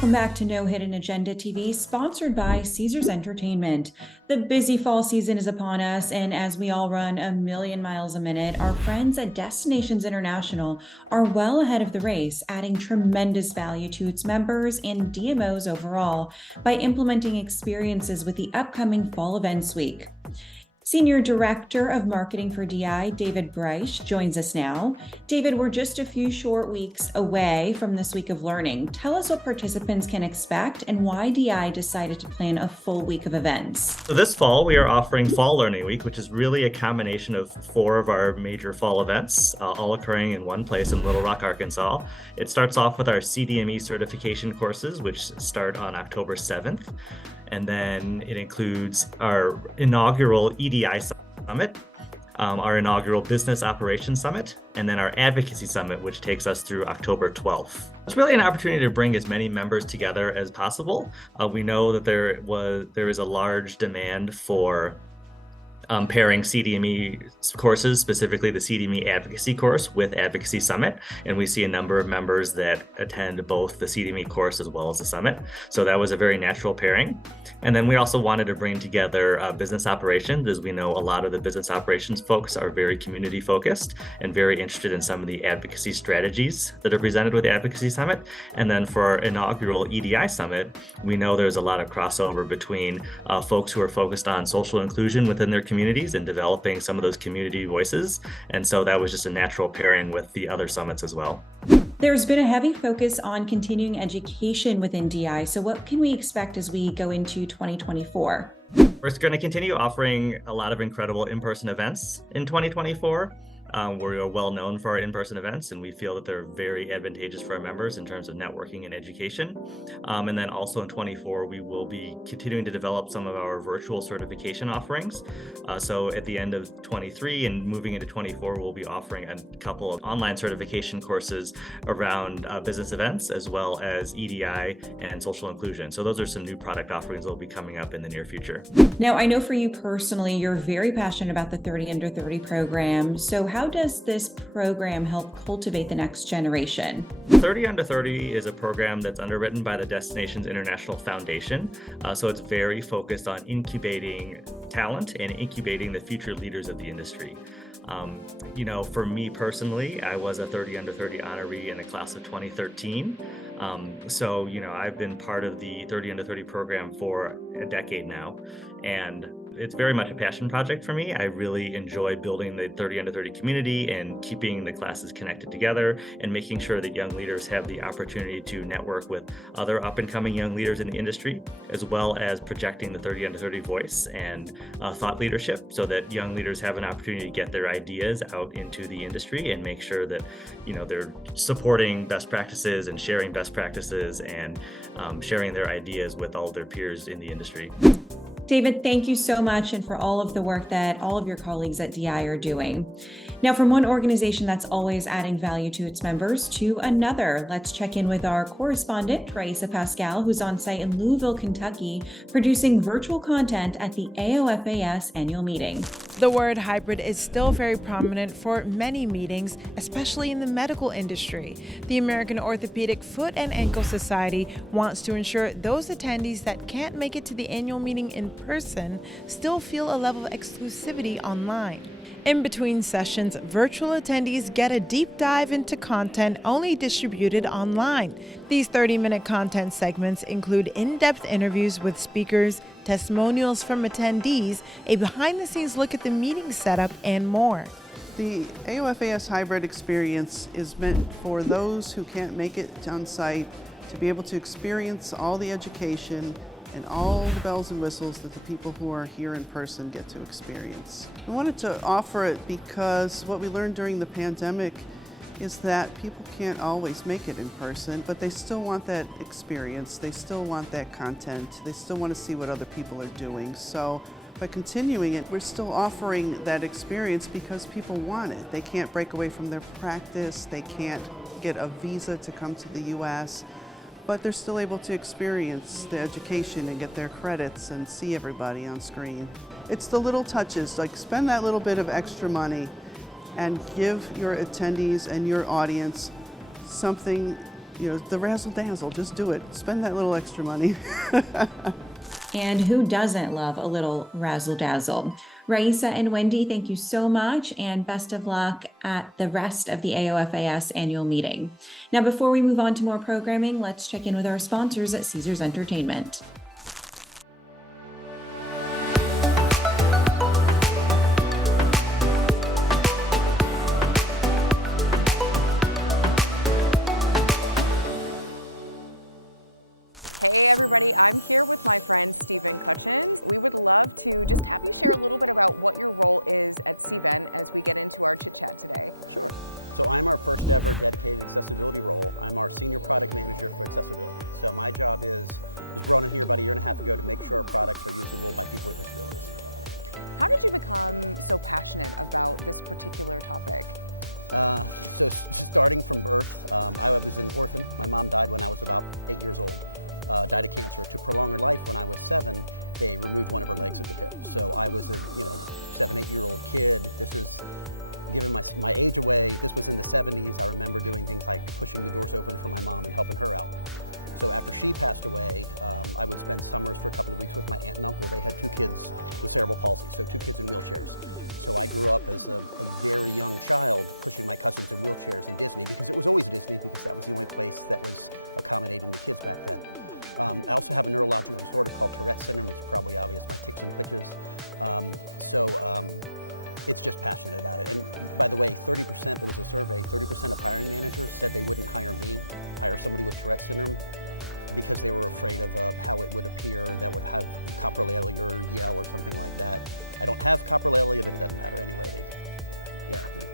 Welcome back to No Hidden Agenda TV, sponsored by Caesars Entertainment. The busy fall season is upon us, and as we all run a million miles a minute, our friends at Destinations International are well ahead of the race, adding tremendous value to its members and DMOs overall by implementing experiences with the upcoming Fall Events Week. Senior Director of Marketing for DI, David Breisch, joins us now. David, we're just a few short weeks away from this week of learning. Tell us what participants can expect and why DI decided to plan a full week of events. So this fall, we are offering Fall Learning Week, which is really a combination of 4 of our major fall events, all occurring in one place in Little Rock, Arkansas. It starts off with our CDME certification courses, which start on October 7th. And then it includes our inaugural EDI Summit, our inaugural Business Operations Summit, and then our Advocacy Summit, which takes us through October 12th. It's really an opportunity to bring as many members together as possible. We know that there is a large demand for pairing CDME courses, specifically the CDME Advocacy course with Advocacy Summit. And we see a number of members that attend both the CDME course as well as the Summit. So that was a very natural pairing. And then we also wanted to bring together business operations, as we know a lot of the business operations folks are very community focused and very interested in some of the advocacy strategies that are presented with the Advocacy Summit. And then for our inaugural EDI Summit, we know there's a lot of crossover between folks who are focused on social inclusion within their communities and developing some of those community voices. And so that was just a natural pairing with the other summits as well. There's been a heavy focus on continuing education within DI. So what can we expect as we go into 2024? We're going to continue offering a lot of incredible in-person events in 2024. We're well known for our in-person events, and we feel that they're very advantageous for our members in terms of networking and education. And then also in 24, we will be continuing to develop some of our virtual certification offerings. So at the end of 23 and moving into 24, we'll be offering a couple of online certification courses around business events, as well as EDI and social inclusion. So those are some new product offerings that will be coming up in the near future. Now, I know for you personally, you're very passionate about the 30 Under 30 program. So how does this program help cultivate the next generation? 30 Under 30 is a program that's underwritten by the Destinations International Foundation. So it's very focused on incubating talent and incubating the future leaders of the industry. For me personally, I was a 30 Under 30 honoree in the class of 2013. So I've been part of the 30 Under 30 program for a decade now, and it's very much a passion project for me. I really enjoy building the 30 Under 30 community and keeping the classes connected together and making sure that young leaders have the opportunity to network with other up-and-coming young leaders in the industry, as well as projecting the 30 Under 30 voice and thought leadership so that young leaders have an opportunity to get their ideas out into the industry and make sure that they're supporting best practices and sharing best practices and sharing their ideas with all their peers in the industry. David, thank you so much, and for all of the work that all of your colleagues at DI are doing. Now, from one organization that's always adding value to its members to another, let's check in with our correspondent, Raisa Pascal, who's on site in Louisville, Kentucky, producing virtual content at the AOFAS annual meeting. The word hybrid is still very prominent for many meetings, especially in the medical industry. The American Orthopaedic Foot and Ankle Society wants to ensure those attendees that can't make it to the annual meeting in person still feel a level of exclusivity online. In between sessions, virtual attendees get a deep dive into content only distributed online. These 30-minute content segments include in-depth interviews with speakers, testimonials from attendees, a behind-the-scenes look at the meeting setup, and more. The AOFAS hybrid experience is meant for those who can't make it on site to be able to experience all the education and all the bells and whistles that the people who are here in person get to experience. We wanted to offer it because what we learned during the pandemic is that people can't always make it in person, but they still want that experience, they still want that content, they still want to see what other people are doing. So by continuing it, we're still offering that experience because people want it. They can't break away from their practice, they can't get a visa to come to the US, but they're still able to experience the education and get their credits and see everybody on screen. It's the little touches, like spend that little bit of extra money and give your attendees and your audience something the razzle dazzle, just do it. Spend that little extra money. And who doesn't love a little razzle dazzle? Raisa and Wendy, thank you so much, and best of luck at the rest of the AOFAS annual meeting. Now, before we move on to more programming, let's check in with our sponsors at Caesars Entertainment. Hey everybody, I'm here with my friend Stephen Cutchins. We would love to just have you share a little bit about what your role is at CVENT as we get into our chit chat today. Sure. So I'm our first ever dedicated accessibility role. I'm our senior product manager for accessibility. So my job was brought in here about a year and a half ago to make sure our products are usable by people with disabilities. How did you become so passionate about this particular topic? So starting from birth, I was an orphan. My mom died when I was about 8 years old. Died of cancer. To prolong her life, when I was 7, they removed one of her legs at the hip. So I was a 7, 8-year-old kid. This is, giving my age away, this was in the 70s. I remember doing things like pushing the doors open for my mom and helping her out. So after she passed away, I would spend summers for a couple of weeks with my aunt and uncle. They had 2 kids with cerebral palsy, so 2 kids in wheelchairs. So I grew up as a very young child pushing my cousins in wheelchairs in Disney, because it was always Disney, because that was the only place that was accommodating the kids back then. I also have a neurological disorder called Tourette's syndrome. It's probably obvious, my tics and twitches. It's just passionate about it. And by the way, 30%, there was a survey, 30% of hiring managers said they wouldn't hire somebody with Tourette's syndrome, because they were afraid of how it would appear, that would have coprolalia or yell or something like that. I don't have coprolalia, but it doesn't matter anyway.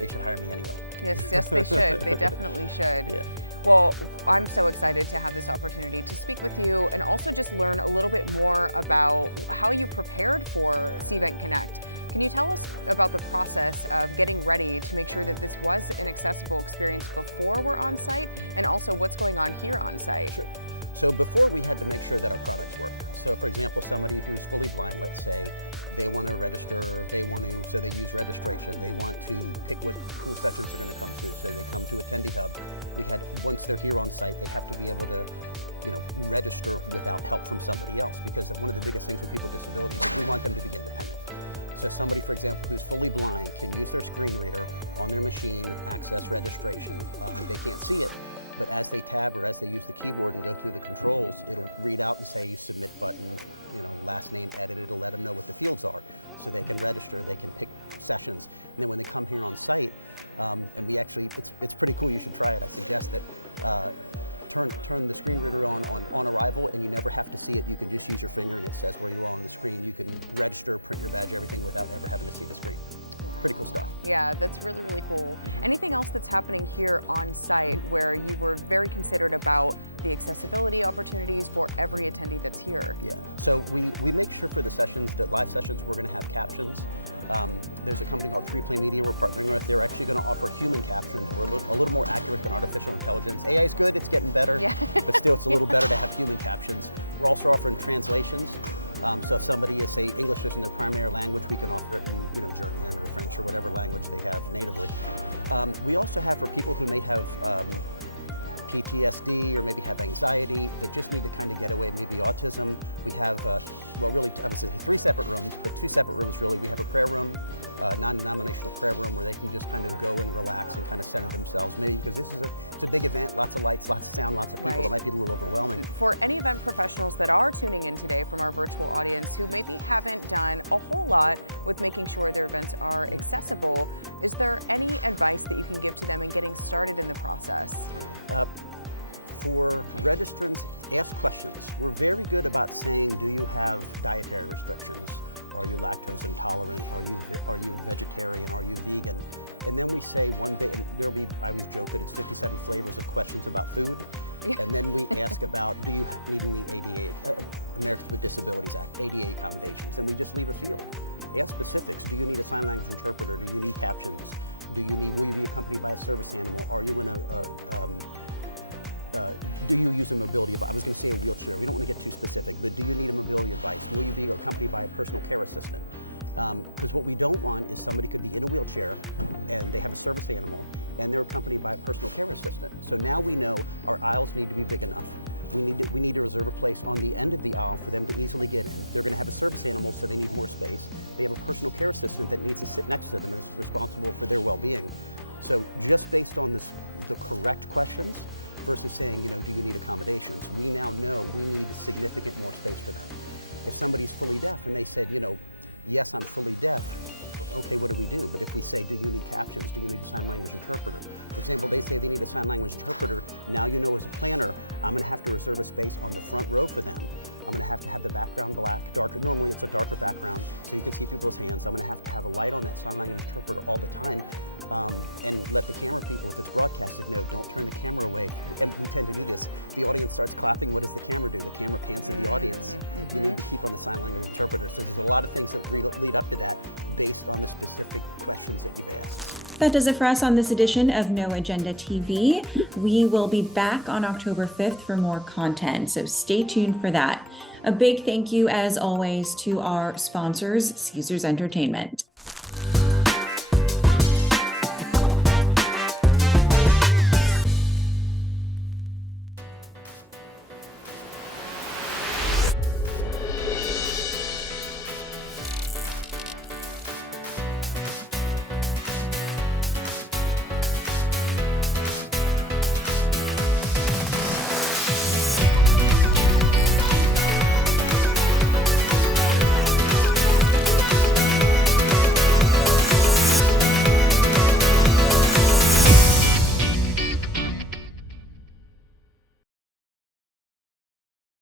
They should hire me anyway. Yes, they should. They definitely should. Yeah. Well, I'm so excited to have this opportunity to speak with you and also just learn a little bit more about how you prepared for CVENT Connect. Can you tell us about the process of getting ready to make sure that this was an accessible experience before we're on site, and also what's going on here on site? Sure. So before, we had to make sure that our products work. So for example, somebody who's fully blind, let's say, they want to register, so they use registration. They want to pick what cool sessions they're going to come to, so they come to Attendee Hub. Once they're here on site, they have to be able to, register without help from somebody else, because one of the biggest things with people with disabilities is we want them to be independent. So somebody, for example, who's fully blind can use their screen reader on their machine, access registration. They can't see it, but as they tab or as they use the keyboard and go through the controls, it'll read out and say submit button, last name, edit. It'll let them know what the fields are, so they can register, they can pick sessions. And then when they come here on site, and we actually, it's pretty cool, you should try it. I suggest that turn the screen reader on arrival, and you never have to see it. You can just use your finger and it says where you are on the screen. You can register, print your badge, everything without ever having to see the screen. Wow. Pretty cool stuff. Yeah, that's really, really cool. Mm-hmm. Anything else that's happening here on site where you were very considered about the accessibility opportunities for every attendee that's here? Yeah, so we make sure for the sessions, the live sessions, we're going to have captions. There's a company called 3Play Media we're partnering with. They're actually going to offer human captions. We're a little more accurate than artificial intelligence. AI is good, it's getting better, but still it's a little better to have human captions. We're also offering translations. So if somebody is, say, English isn't their primary language, we can offer it in German or French or whatever language they have natively. We also have, for people who may have PTSD or maybe have anxiety that just need to kind of get away, maybe autism, we have, really, I would say 3 separate rooms, but 2 separate rooms really. We have a prayer room, non-denominational prayer room, where they can just kind of go and relax and kind of center themselves, maybe because it's a big event, lots of lights, lots of sound, lots of people. Right. It might be a little overwhelming. For any event professionals that are tuning in today from our virtual audience who maybe haven't done a whole lot with making sure their events are accessible, is there any advice that you can give to them in getting started in the process? For registrants, ask questions. We're very good about saying, do you have dietary restrictions? Are you lactose intolerant? Are you vegetarian? Are you vegan? And then we say one bit, and I always joke that it's 57 flavors of questions about food. Yeah. And then we ask about, do you need any ADA, Americans with Disabilities Act, ADA accommodations? And we just leave a field. Ask specifics. Do you need a sign language interpreter? Do you need captions? Will you be accompanied by a service animal? Are you in do you use a mobility device? I was going to say a wheelchair. We don't want to get too specific, but do you need a mobility device? Will you be accompanied by a personal care assistant? Because what we don't want is somebody could be in a wheelchair and they have a service animal and they're accompanied by a personal care assistant. So now we know our aisles need to be big enough. We need to reserve a place on the end of the aisle for them to easily get in. They're going to have a service animal, so they need more space. They have a personal care assistant that needs to sit next to them and is responsible for their well-being. So just based on the correct questions versus saying, do you need accommodations? We now know we need significant more space for them. If somebody's fully deaf and they said, yes, I'm fully deaf, okay, what do we do? But if we say, do you need captions? Do you need a sign language interpreter? For example, they say they need a sign language interpreter. Now as a planner, I'm gonna have to reserve a space on the front row for them. I'm gonna have to have the background black, darker. Normally it's a darker background so you can see people's hands. I'm gonna have to have a light on that sign language interpreter all the time. And let the camera people, if it's broadcasted, know, don't turn the camera away. And we tend to do this. The audience starts clapping, what does the camera do? The camera pans to the audience. You need to keep on the sign language interpreter. So there's a lot of things that lead up to that based on the specific questions that you've asked. That does it for us on this edition of No Agenda TV. We will be back on October 5th for more content, so stay tuned for that. A big thank you, as always, to our sponsors, Caesars Entertainment.